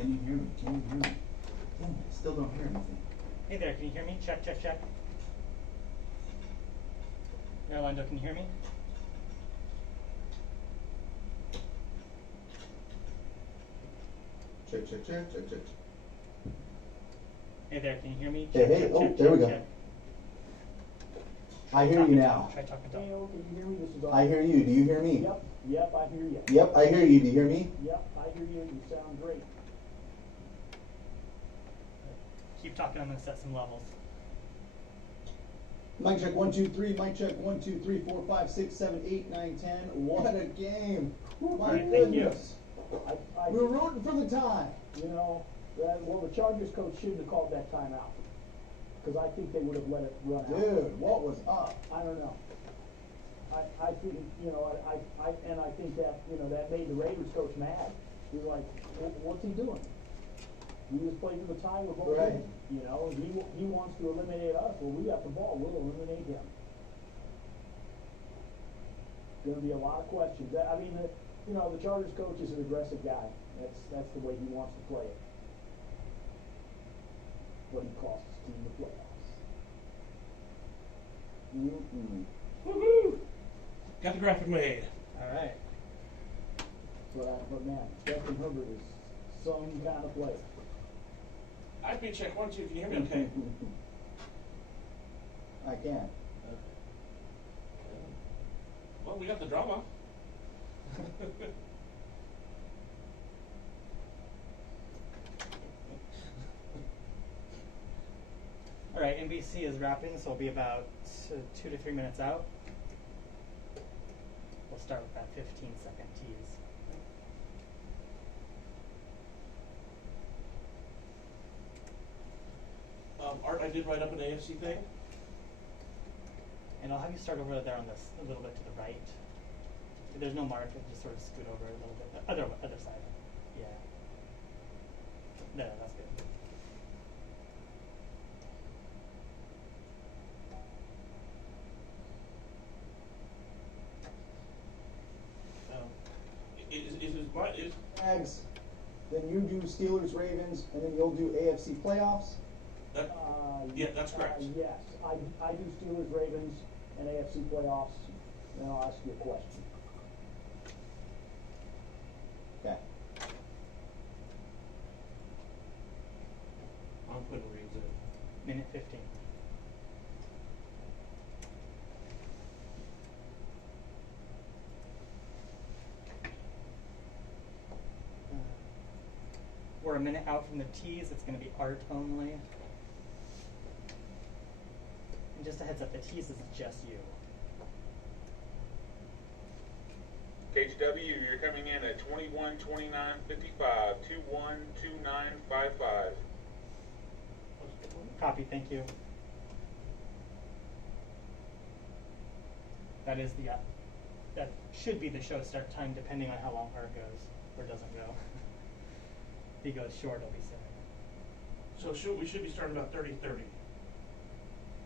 Can you hear me? Can you hear me? Damn, I still don't hear anything. Hey there, can you hear me? Check, check, check. Orlando, can you hear me? Check, check, check, check, check. Hey there, can you hear me? Hey, Check, hey, check, oh, check, there we check, go. check. I hear you now. Try talking to Hey, him. can you hear me? This is I hear you. Do you hear me? Yep, yep, I hear you. Yep, I hear you. Do you hear me? Yep, I hear you. You sound great. Keep talking, I'm going to set some levels. Mic check 1 2 3. Mic check 1 2 3 4 5 6 7 8 9 10. What a game! My Right, thank you. goodness. I, We were rooting for the tie. you know, well, the Chargers coach shouldn't have called that timeout. Because I think they would have let it run out. Dude, what was up? I don't know. I think, you know, I think that, you know, that made the Raiders coach mad. He's like, what's he doing? We just played for the tie, we're both Right. in. You know, he wants to eliminate us. Well, we got the ball, we'll eliminate him. Gonna be a lot of questions. I mean, you know, the Chargers coach is an aggressive guy. That's the way he wants to play it. But he cost his team the playoffs. Woohoo! Got the graphic made. All right. But man, Justin Herbert is some kind of player. IP check 1 2. Can you hear me okay? I can. Well, we got the drama. All right, NBC is wrapping, so we'll be about 2 to 3 minutes out. We'll start with that 15-second tease. Art, I did write up an AFC thing. And I'll have you start over there on this a little bit to the right. There's no mark, just sort of scoot over a little bit. Other side. Yeah. No, that's good. Is Jags. Then you do Steelers, Ravens, and then you'll do AFC playoffs. that, yeah, that's correct. Yes, I do Steelers, Ravens, and AFC playoffs. Then I'll ask you a question. Okay. I'm putting reads in. Minute 15. We're a minute out from the tease. It's going to be art only. And just a heads up, the tease is just you. KHW, you're coming in at 21, 29, 55, 21, 29, 55. Copy, thank you. That is the, that should be the show start time depending on how long art goes or doesn't go. If he goes short, it'll be silly. So we should be starting about 30-30.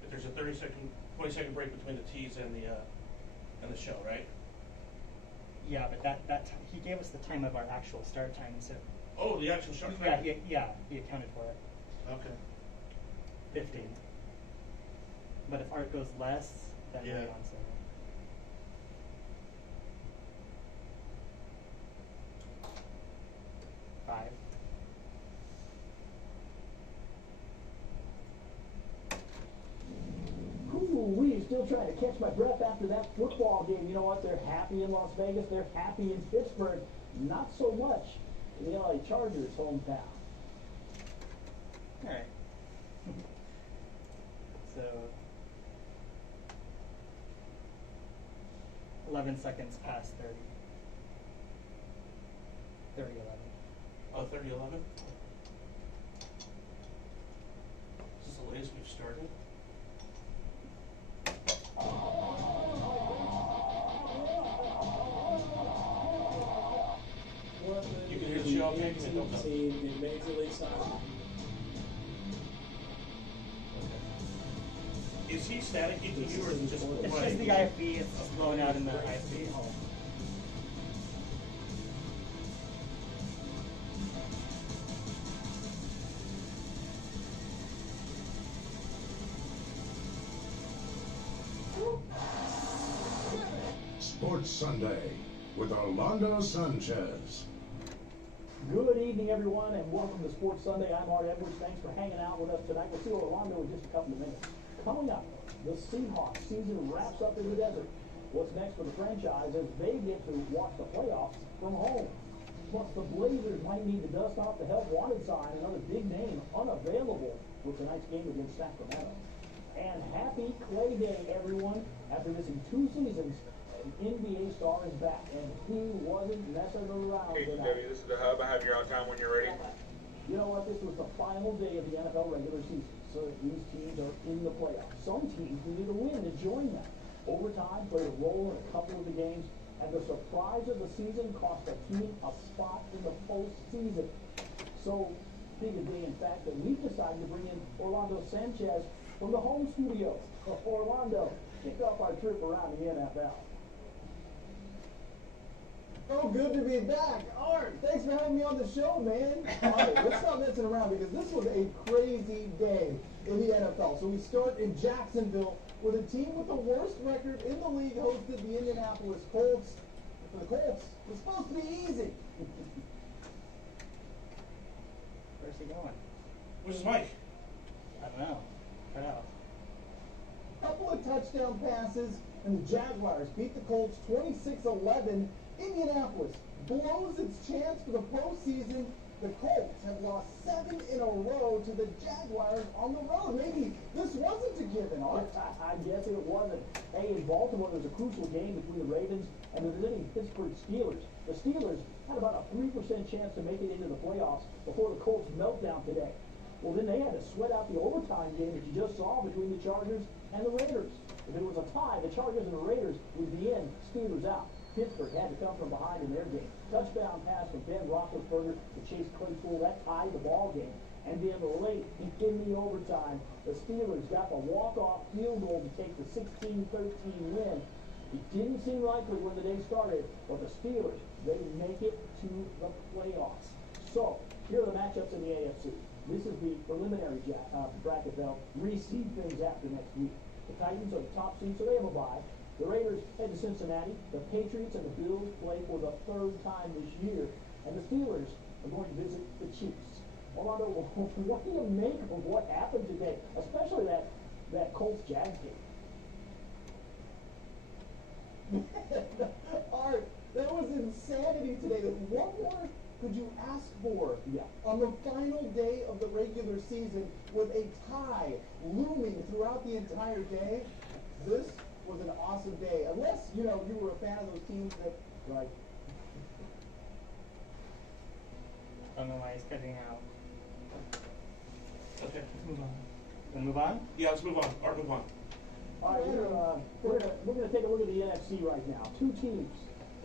If there's a 20-second break between the tease and the show, right? Yeah, but that he gave us the time of our actual start time, so Oh, the actual show. yeah, he accounted for it. Okay. 15. But if art goes less, then Yeah. wait on so. 5. Ooh, still trying to catch my breath after that football game. You know what? They're happy in Las Vegas. They're happy in Pittsburgh. Not so much in the LA Chargers hometown. All right. So 11 seconds past 30. 30-11. Oh, 30-11? Is this the latest we've started? You can hear the show, okay? In Major League Soccer. Is he static ETU or is it just It's playing? just the IFB. It's just blowing out in the IFB. Oh. 10 Sports Sunday with Orlando Sanchez. Good evening, everyone, and welcome to Sports Sunday. I'm Art Edwards. Thanks for hanging out with us tonight. We'll see Orlando in just a couple of minutes. Coming up, the Seahawks season wraps up in the desert. What's next for the franchise as they get to watch the playoffs from home. Plus, the Blazers might need to dust off the help wanted sign, another big name unavailable for tonight's game against Sacramento. And happy Clay Day, everyone. After missing 2 seasons, an NBA star is back, and he wasn't messing around KTW, tonight. this is the Hub. I have you on time when you're ready. You know what? This was the final day of the NFL regular season, so these teams are in the playoffs. Some teams needed a win to join them. Overtime played a role in a couple of the games, and the surprise of the season cost a team a spot in the postseason. So big a day, in fact, that we've decided to bring in Orlando Sanchez from the home studio. Orlando, kick off our trip around the NFL. Oh, good to be back. Art, thanks for having me on the show, man. All right, let's stop messing around because this was a crazy day in the NFL. So we start in Jacksonville where the team with the worst record in the league hosted the Indianapolis Colts. For the Colts, it was supposed to be easy. Where's he going? Where's his mic? I don't know. Cut out. Couple of touchdown passes, and the Jaguars beat the Colts 26-11. Indianapolis blows its chance for the postseason. The Colts have lost 7 in a row to the Jaguars on the road. Maybe this wasn't a given, Art. I guess it wasn't. Hey, in Baltimore, there was a crucial game between the Ravens and the visiting Pittsburgh Steelers. The Steelers had about a 3% chance to make it into the playoffs before the Colts meltdown today. Well, then they had to sweat out the overtime game that you just saw between the Chargers and the Raiders. If it was a tie, the Chargers and the Raiders would be in, Steelers out. Pittsburgh had to come from behind in their game. Touchdown pass from Ben Roethlisberger to Chase Claypool. That tied the ball game. And then late in the overtime, the Steelers got the walk-off field goal to take the 16-13 win. It didn't seem likely when the day started, but the Steelers, they make it to the playoffs. So, here are the matchups in the AFC. This is the preliminary bracket they'll reseed things after next week. The Titans are the top seed, so they have a bye. The Raiders head to Cincinnati. The Patriots and the Bills play for the 3rd time this year. And the Steelers are going to visit the Chiefs. Orlando, what do you make of what happened today? Especially that Colts-Jags game. Art, that was insanity today. What more could you ask for? Yeah. On the final day of the regular season with a tie looming throughout the entire day, this was an awesome day. Unless, you were a fan of those teams that, like... I don't know why he's cutting out. Okay. Let's move on. Wanna move on? Yeah, let's move on. Art, move on. All right, we're gonna take a look at the NFC right now. 2 teams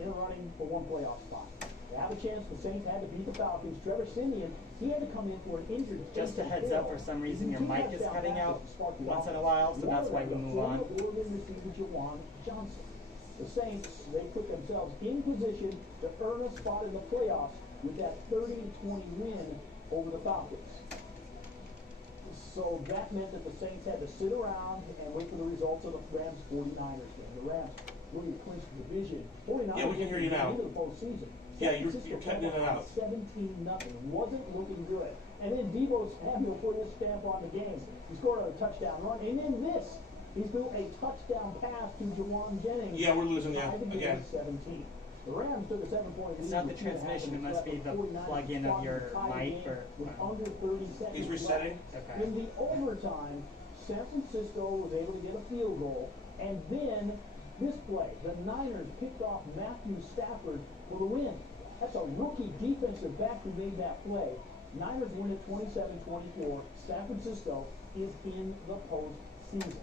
in a running for 1 playoff spot. They have a chance. The Saints had to beat the Falcons. Trevor Siemian, he had to come in for an injured. Just a heads up, for some reason your mic is cutting out once in a while, so that's why we move on. Oregon receiver Jawan Johnson. The Saints, they put themselves in position to earn a spot in the playoffs with that 30-20 win over the Falcons. So that meant that the Saints had to sit around and wait for the results of the Rams-49ers game. The Rams really clinched the division. 49ers Yeah, we can hear you now. into the postseason. Yeah, you're cutting in and out. 17-0. Wasn't looking good. And then Deebo Samuel put his stamp on the game. He scored a touchdown run. And then this. He threw a touchdown pass to Jawan Jennings. Yeah, we're losing tied the game again. 17. The Rams took a 7-point lead. It's not the with 2.5 transmission, it minutes must be left. the 49ers plug-in of your tied the mic game or- with under 30 seconds He's resetting. left. Okay. In the overtime, San Francisco was able to get a field goal. And then this play, the Niners picked off Matthew Stafford for the win. That's a rookie defensive back who made that play. Niners win at 27-24. San Francisco is in the postseason.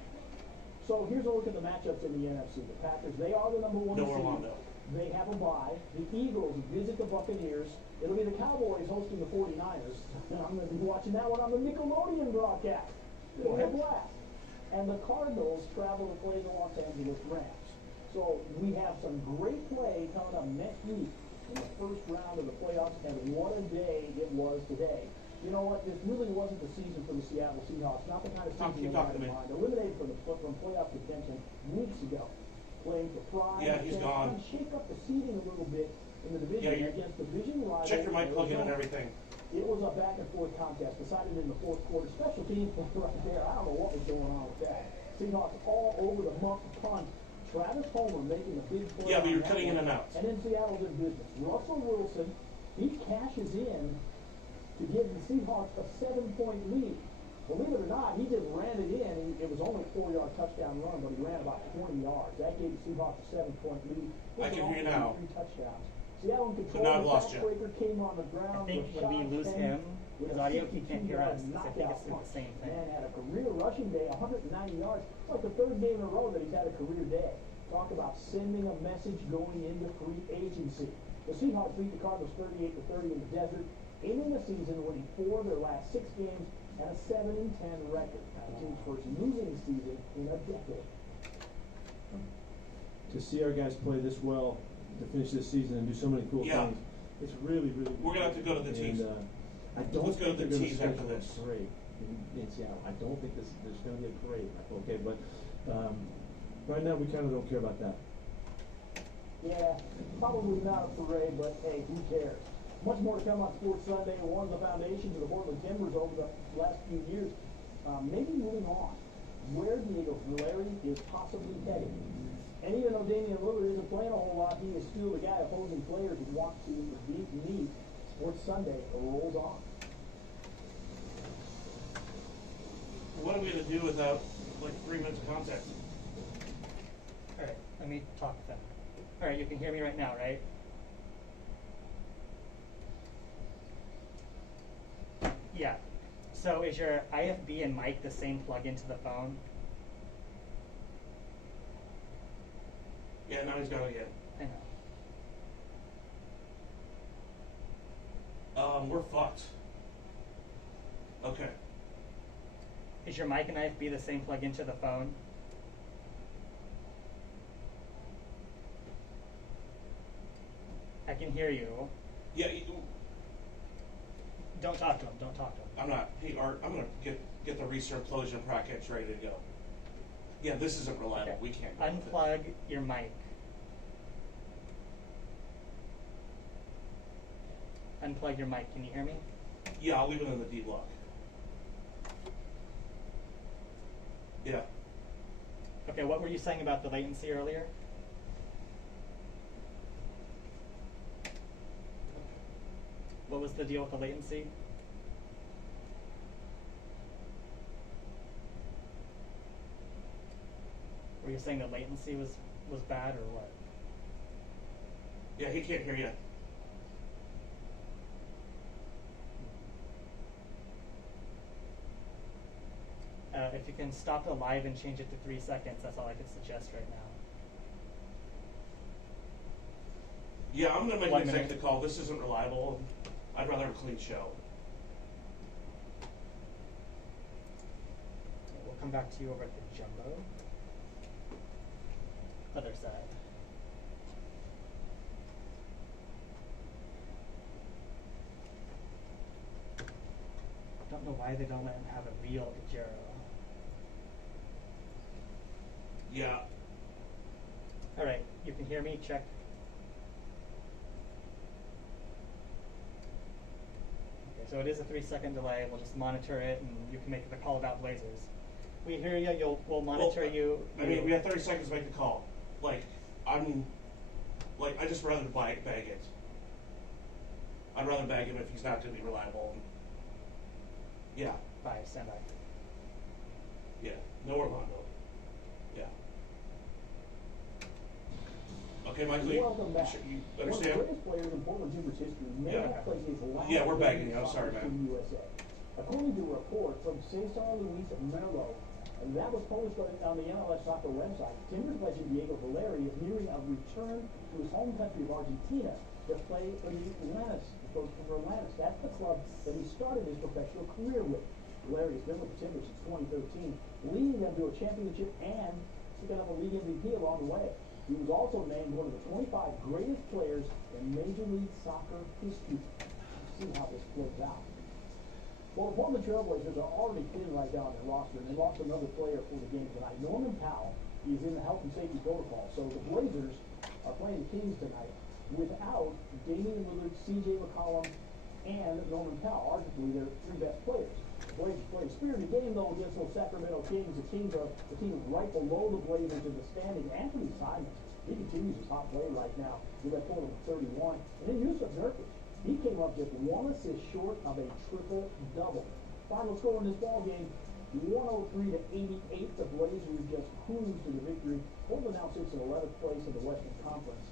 So here's a look at the matchups in the NFC. The Packers, they are the number 1 No seed. Orlando. They have a bye. The Eagles visit the Buccaneers. It'll be the Cowboys hosting the 49ers. I'm going to be watching that one on the Nickelodeon broadcast. It'll be a blast. And the Cardinals travel to play the Los Angeles Rams. So we have some great play coming up next week in the first round of the playoffs, and what a day it was today. You know what? This really wasn't the season for the Seattle Seahawks. Not the kind of season Keep they had talking to in me. mind. Eliminated from playoff contention weeks ago. playing for pride. Yeah, he's gone. And shake up the seeding a little bit in the division Yeah, against division rivals. Check your mic plug-in and everything. It was a back-and-forth contest, decided in the fourth quarter. Special teams right there. I don't know what was going on with that. Seahawks all over the muck punt. Travis Homer making a big play. Yeah, but you're cutting in and out. And then Seattle's in business. Russell Wilson, he cashes in to give the Seahawks a 7-point lead. Believe it or not, he just ran it in. It was only a 4-yard touchdown run, but he ran about 20 yards. That gave the Seahawks a 7-point lead. I can hear you now. 3 touchdowns. Seattle in But control. now I've lost you. Backbreaker came on the I ground. think when we lose him, his audio, he can't hear us. I think it's the same thing. Man had a career rushing day, 190 yards. It's like the third game in a row that he's had a career day. Talk about sending a message going into free agency. The Seahawks beat the Cardinals 38-30 in the desert, ending the season winning 4 of their last 6 games and a 7-10 record. The team's first losing season in a decade. To see our guys play this well to finish this season and do so many cool Yeah. things, it's really, really. We're gonna have to go to the tees. I don't Let's go to think the they're gonna tees after schedule a this. parade in Seattle. I don't think there's going to be a parade. Okay, but right now we kind of don't care about that. Yeah, probably not a parade, but hey, who cares? Much more to come on Sports Sunday. One of the foundations of the Portland Timbers over the last few years. Maybe moving on, where Diego Valeri is possibly headed. And even though Damian Lillard isn't playing a whole lot, he is still the guy opposing players want to meet. Sports Sunday rolls on. What are we gonna do without like 3 minutes of content? Alright, let me talk then. Alright, you can hear me right now, right? Yeah. So is your IFB and mic the same plug into the phone? Yeah, now he's gone again. I know. We're fucked. Okay. Is your mic and IFB the same plug into the phone? I can hear you. Yeah, Don't talk to him. Don't talk to him. I'm not. Hey, Art, I'm gonna get the recirculation brackets ready to go. Yeah, this isn't reliable. Okay. We can't. Go with it. Unplug your mic. Unplug your mic. Can you hear me? Yeah, I'll leave it in the D block. Yeah. Okay, what were you saying about the latency earlier? What was the deal with the latency? Were you saying that latency was bad or what? Yeah, he can't hear you. If you can stop the live and change it to 3 seconds, that's all I could suggest right now. Yeah, I'm gonna make 1 an minute. executive call. This isn't reliable. I'd rather have a clean show. Okay, we'll come back to you over at the jumbo. Other side. I don't know why they don't let him have a real Ijero. Yeah. Alright, you can hear me, check. Okay, so it is a 3-second delay. We'll just monitor it and you can make the call about Blazers. We hear you, we'll monitor you. I mean, we have 30 seconds to make the call. I just rather bag it. I'd rather bag him if he's not going to be reliable. Yeah. Bye, stand by. Yeah. No Orlando. Yeah. Okay, Michael, Welcome back. you One of the understand? greatest players in Portland Timbers history may Yeah. have played his last Yeah, we're begging game you. I'm in sorry, soccer man. for the USA. According to a report from Cesar Luis Merlo, and that was published on the MLS soccer website, Timbers legend Diego Valeri is nearing a return to his home country of Argentina to play for the Lanús. That's the club that he started his professional career with. Valeri has been with the Timbers since 2013, leading them to a championship and picking up a league MVP along the way. He was also named one of the 25 greatest players in Major League Soccer history. See how this plays out. Well, the Portland Trailblazers are already thin right down their roster, and they lost another player for the game tonight. Norman Powell, is in the health and safety protocol. So the Blazers are playing the Kings tonight without Damian Lillard, C.J. McCollum, and Norman Powell, arguably their three best players. The Blazers play a spirited game, though, against those Sacramento Kings. The Kings are the team right below the Blazers in the standing. Anthony Simons, he continues his hot play right now with that total of 31. And then Yusuf Nurkic, he came up just 1 assist short of a triple-double. Final score in this ball game, 103-88. The Blazers just cruised to the victory. Portland now sits in 11th place in the Western Conference.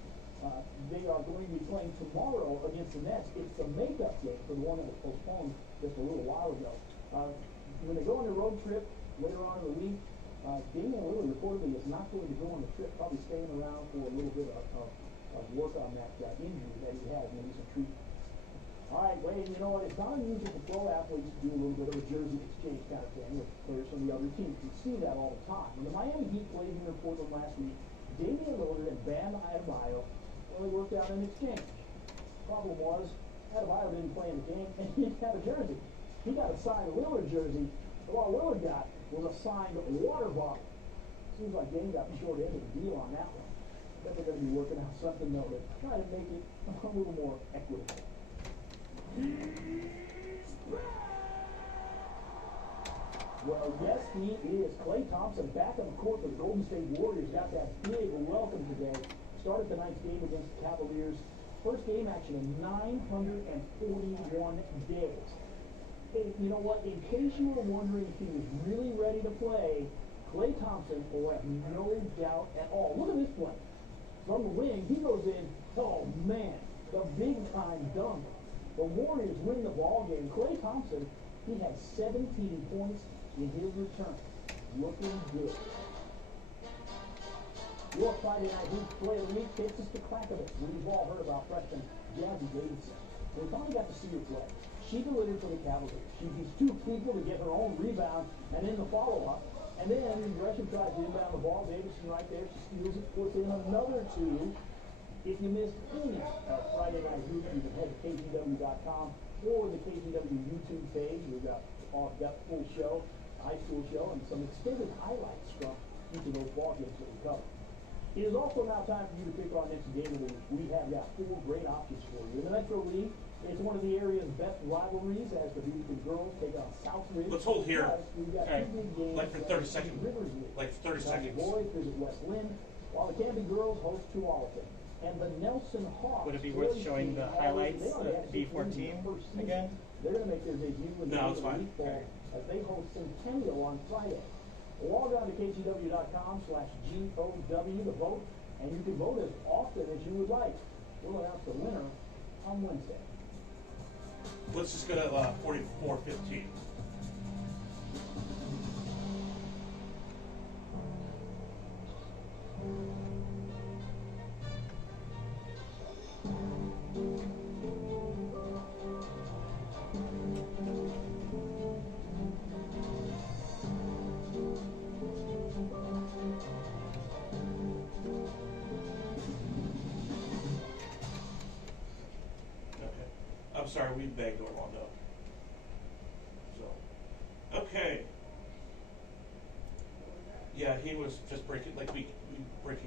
They are going to be playing tomorrow against the Nets. It's the makeup game for the one that was postponed just a little while ago. When they go on the road trip later on in the week, Damian Lillard reportedly is not going to go on the trip, probably staying around for a little bit of work on that injury that he has, maybe some treatment. All right, Wade, you know what? It's not unusual for pro athletes to do a little bit of a jersey exchange kind of thing with players from the other teams. You see that all the time. When the Miami Heat played here in Portland last week, Damian Lillard and Bam Adebayo really worked out an exchange. Problem was, Adebayo didn't play in the game, and he didn't have a jersey. He got a signed Lillard jersey, but all Lillard got was a signed water bottle. Seems like Dame got the short end of the deal on that one. I bet they're going to be working out something, though, to try to make it a little more equitable. Well, yes, he is. Klay Thompson back on the court for the Golden State Warriors. Got that big welcome today. Started tonight's game against the Cavaliers. First game action in 941 days. And you know what? In case you were wondering if he was really ready to play, Klay Thompson will have no doubt at all. Look at this play. From the wing, he goes in. Oh, man. The big-time dunk. The Warriors win the ball game. Klay Thompson, he had 17 points in his return. Looking good. Your Friday Night Hoops play of the week takes us to Clackamas. We've all heard about freshman Jazzy Davidson. We finally got to see her play. She delivered for the Cavaliers. She beats two people to get her own rebound, and in the follow-up. And then Gresham tries to inbound the ball. Davidson right there. She steals it, puts in another two. If you missed any of Friday Night Hoops, you can head to KTW.com or the KTW YouTube page. We've got full show, high school show, and some extended highlights from each of those ball games that we cover. It is also now time for you to pick our next game of the week. We have got 4 great options for you. In the Metro League, it's one of the area's best rivalries as the Beaverton girls take on Southridge. Let's hold here. We've got 2 big games. Like for 30 seconds. Rivers League. Like for 30 seconds. The boys visit West Lynn, while the Canby girls host Tualatin. And the Nelson Hawks. Would it be worth showing the highlights of B14 again? They're going to make their debut in the league ball as they host Centennial on Friday. Log on to KTW.com/GOW to vote, and you can vote as often as you would like. We'll announce the winner on Wednesday. Let's just go to 44-15. I'm sorry, we begged Orlando. So, okay. Yeah, he was just breaking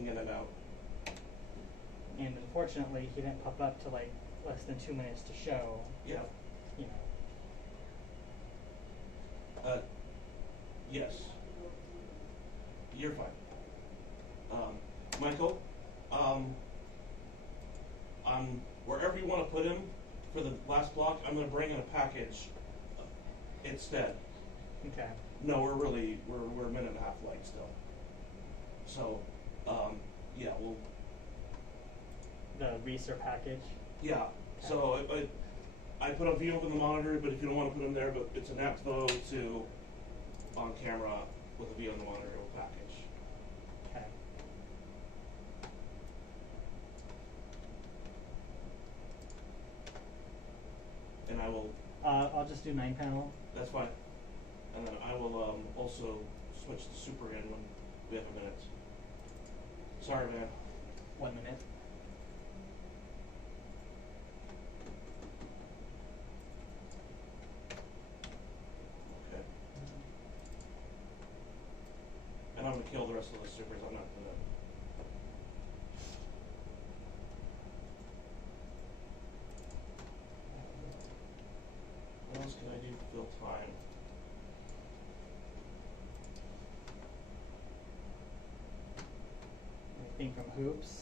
in and out. And unfortunately, he didn't pop up to like less than 2 minutes to show. Yeah. You know. Yes. You're fine. Michael, wherever you want to put him for the last block, I'm going to bring in a package instead. Okay. No, we're a minute and a half late still. So, yeah, we'll. The Reeser package. Yeah. Okay. So I put a view up in the monitor, but if you don't want to put them there, but it's an APTVO to on camera with a view on the monitor package. Okay. And I will. I'll just do 9-panel. That's fine. And then I will also switch to super in when we have a minute. Sorry, man. 1 minute. Okay. And I'm going to kill the rest of the supers. I'm not gonna. What else can I do to fill time? Anything from hoops?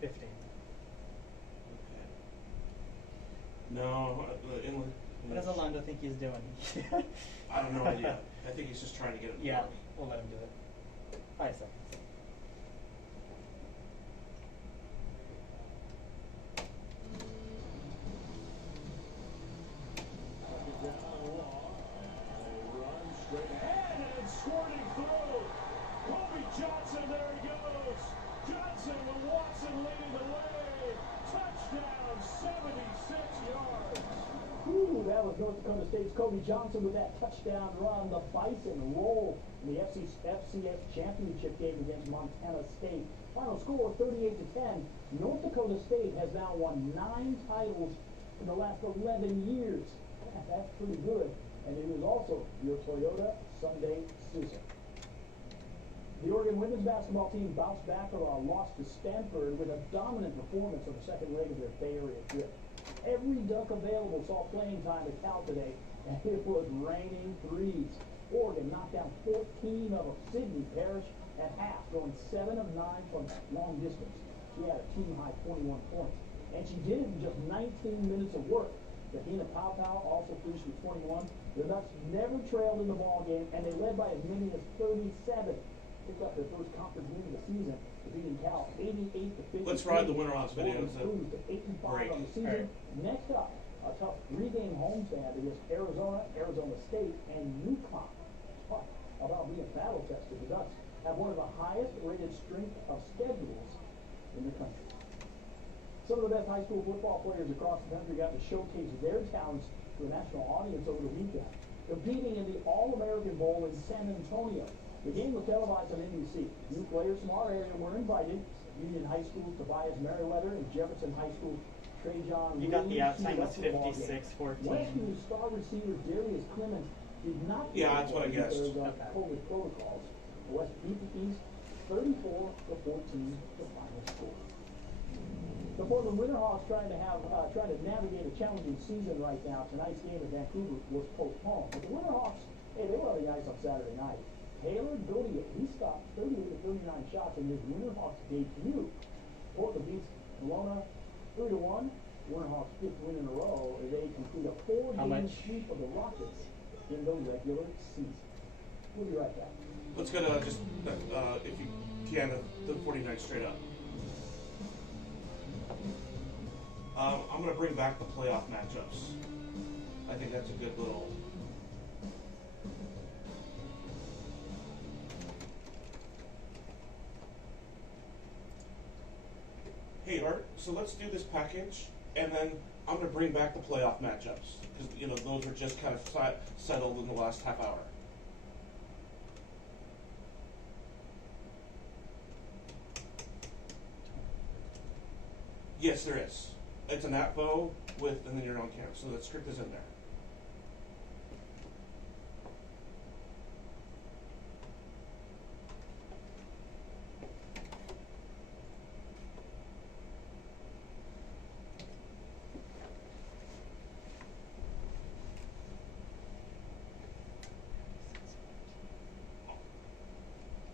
15. Okay. No, inland. What does Orlando think he's doing? I have no idea. I think he's just trying to get it to Yeah, work. we'll let him do it. 5 seconds. Squirting through. Kobe Johnson, there he goes. Johnson with Watson leading the way. Touchdown, 76 yards. Ooh, that was North Dakota State's Kobe Johnson with that touchdown run. The Bison roll in the FCS championship game against Montana State. Final score 38-10. North Dakota State has now won 9 titles in the last 11 years. That's pretty good. And it is also your Toyota Sunday season. The Oregon women's basketball team bounced back from a loss to Stanford with a dominant performance on the second leg of their Bay Area trip. Every dunk available saw playing time at Cal today, and it was raining threes. Oregon knocked down 14 of Sydney Parrish at half, going 7 of 9 from long distance. She had a team-high 21 points, and she did it in just 19 minutes of work. Kahina Pau also finished with 21. The Nuts never trailed in the ball game, and they led by as many as 37. Picked up their first conference win of the season, defeating Cal 88-50. Let's ride the Winterhawks videos. Cruised to 8-5 on the season. Next up, a tough 3-game homestand against Arizona, Arizona State, and UConn. Talk about being battle tested. The Nuts have one of the highest rated strength of schedules in the country. Some of the best high school football players across the country got to showcase their talents to a national audience over the weekend, competing in the All-American Bowl in San Antonio. The game was televised on NBC. New players from our area were invited. Union High School's Tobias Merriweather and Jefferson High School Trajan You got the Williams outtime was suited up for the ball game. 56-14. Westview's star receiver Darius Clemens did not Yeah, that's what I guessed. because of COVID protocols. West beat the East 34-14 the final score. The Portland Winterhawks trying to navigate a challenging season right now. Tonight's game at Vancouver was postponed. But the Winterhawks, hey, they were on the ice on Saturday night. Taylor Godier, he stopped 38-39 shots in his Winterhawks debut. Portland beats Kelowna 3-1. Winterhawks' 5th win in a row as they complete a 4-game sweep of the Rockets in the regular season. We'll be right back. Let's go to just if you can the 49 straight up. I'm going to bring back the playoff matchups. I think that's a good little. Hey Art, so let's do this package, and then I'm going to bring back the playoff matchups because those were just kind of settled in the last half hour. Yes, there is. It's an APVO with, and then you're on camera, so that script is in there.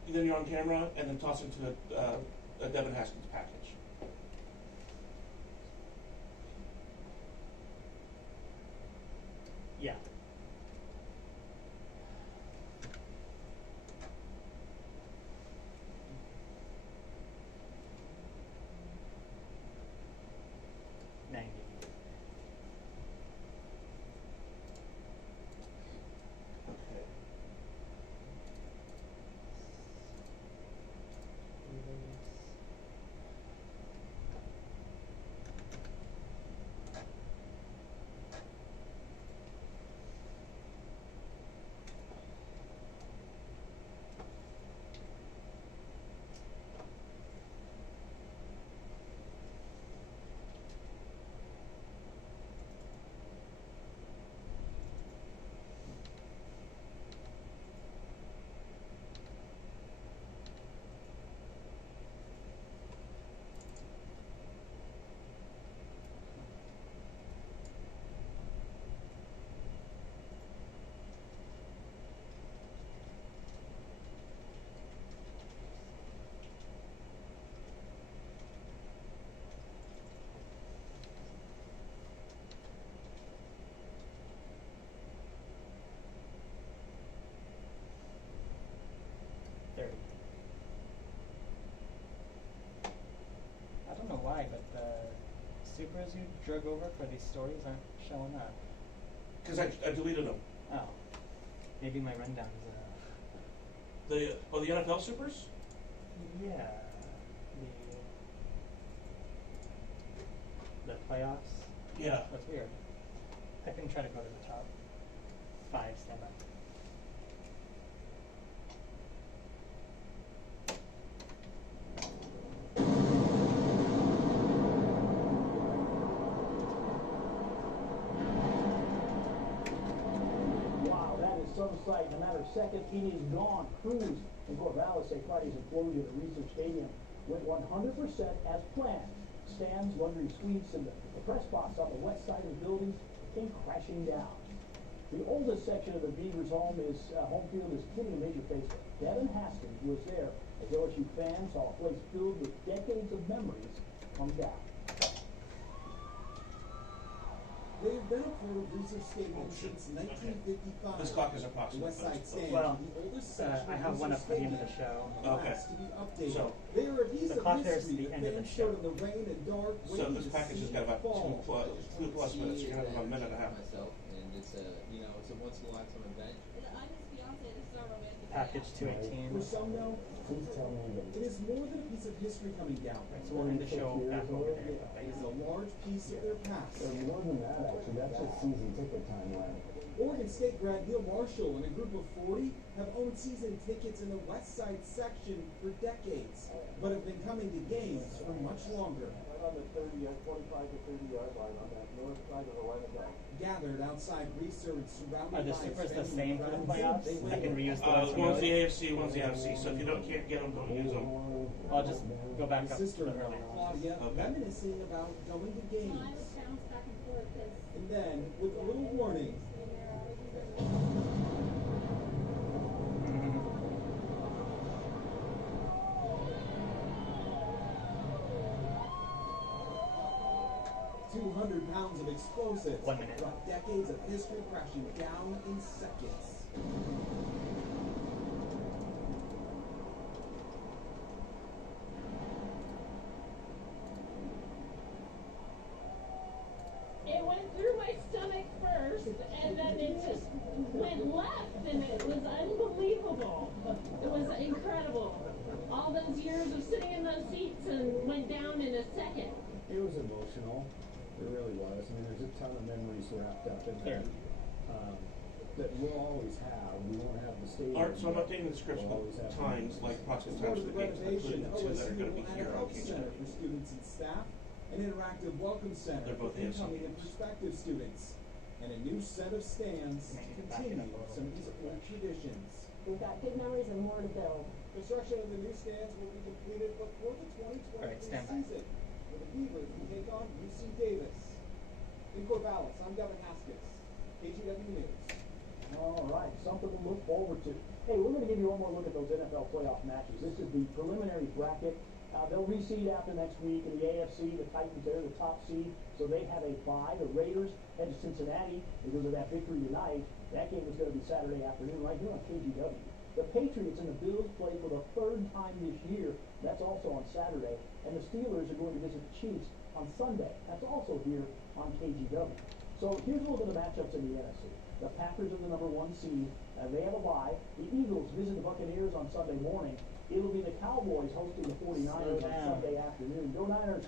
Then you're on camera, and then toss into a Devin Haskins package. Yeah. why, but the supers you drug over for these stories aren't showing up. Because I deleted them. Oh. Maybe my rundown is The NFL Supers? yeah. The playoffs. Yeah. That's weird. I can try to go to the top 5, stand by. Wow, that is some sight. In a matter of seconds, it is gone. Crews in Corvallis say Friday's implosion at Research Stadium went 100% as planned. Stands, luxury suites, and the press box on the west side of the building came crashing down. The oldest section of the Beavers' home field is getting a major facelift. Devin Haskins was there as OSU fans saw a place filled with decades of memories come down. They have been a part of Research Stadium since 1955. This clock is The approximate. West Side Stand, Well, the oldest section I of have one up Research at the end of the Stadium, show. Okay. has to be updated. So, they are a piece the of clock there is history the that end of the fans show. showed in the rain and dark, So waiting this to package has see got about fall. 2 plus minutes. You're gonna have about a minute and a half. Myself, and it's a it's a once in a lifetime event. I'm his fiance. This is our romantic Package 218. For some, though, it is more than a piece of history coming down. Right, so we'll end the show back over there. It is a large piece of their past. More than that, actually. That's just season ticket timeline. Oregon State grad Neil Marshall and a group of 40 have owned season tickets in the West Side section for decades, but have been coming to games for much longer. On the 25 to 30-yard line on that north side of the line of guys. Gathered outside research surrounded Are the by supers the family same for the and playoffs? friends. I can reuse the ones from One's the earlier. AFC, one's the NFC. So if you can't get them, don't use them. I'll just go back His up to sister the earlier ones. Claudia Okay. reminiscing about going to games, I would bounce back and forth because and then with a little warning, Mhm. 200 pounds of explosives 1 minute. brought decades of history crashing down in seconds. it went through my stomach first, and then it just went left, and it was unbelievable. It was incredible. All those years of sitting in those seats and went down in a second. It was emotional. It really was. I mean, there's a ton of memories wrapped up in there that we'll always have. We won't have the stadium. Alright, so I'm updating the scripts We'll always with have times, like approximate As part times of of the the games, renovation, including the 2 that are OSU going to will be add here a on help Cage center Day. for students and staff, an interactive welcome center They're for both AFC incoming and games. prospective students, and a new set of stands to Maybe back it up a continue little. some of these old traditions. We've got good memories and more to build. Construction of the new stands will be completed before the 2023 Alright, stand by. season, where the Beavers will take on UC Davis. In Corvallis, I'm Devin Haskins, KGW News. All right, something to look forward to. Hey, we're going to give you one more look at those NFL playoff matches. This is the preliminary bracket. They'll reseed after next week in the AFC. The Titans, they're the top seed, so they have a bye. The Raiders head to Cincinnati because of that victory tonight. That game is going to be Saturday afternoon right here on KGW. The Patriots and the Bills play for the 3rd time this year. That's also on Saturday. And the Steelers are going to visit the Chiefs on Sunday. That's also here on KGW. So here's a look at the matchups in the NFC. The Packers are the number 1 seed. They have a bye. The Eagles visit the Buccaneers on Sunday morning. It'll be the Cowboys hosting the 49ers on Sunday afternoon. Go Niners.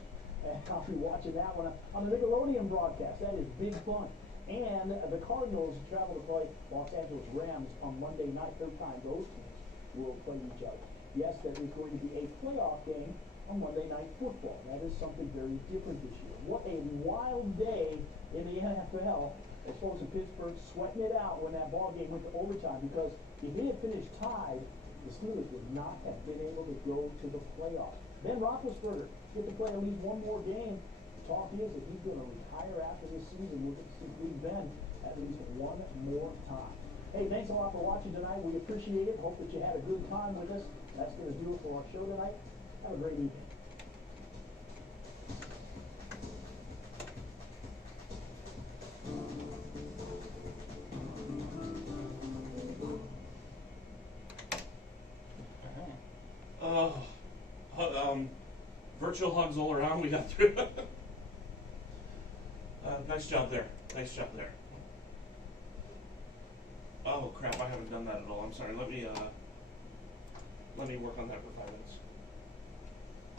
I'll be watching that one on the Nickelodeon broadcast. That is big fun. And the Cardinals travel to play Los Angeles Rams on Monday night. 3rd time those teams will play each other. Yes, there is going to be a playoff game on Monday Night Football. That is something very different this year. What a wild day in the NFL. As folks in Pittsburgh sweating it out when that ball game went to overtime, because if it had finished tied, the Steelers would not have been able to go to the playoffs. Ben Roethlisberger get to play at least one more game. The talk is that he's going to retire after this season. We'll get to see Big Ben at least one more time. Hey, thanks a lot for watching tonight. We appreciate it. Hope that you had a good time with us. That's going to do it for our show tonight. Have a great evening. Alright. virtual hugs all around. We got through. Nice job there. Nice job there. Oh crap! I haven't done that at all. I'm sorry. Let me work on that for 5 minutes.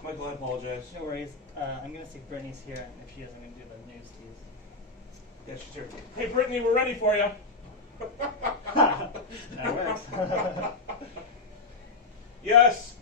Michael, I apologize. No worries. I'm gonna see if Brittany's here, and if she is, I'm gonna do the news tease. Yeah, she's here. Hey, Brittany, we're ready for you. That works. Yes.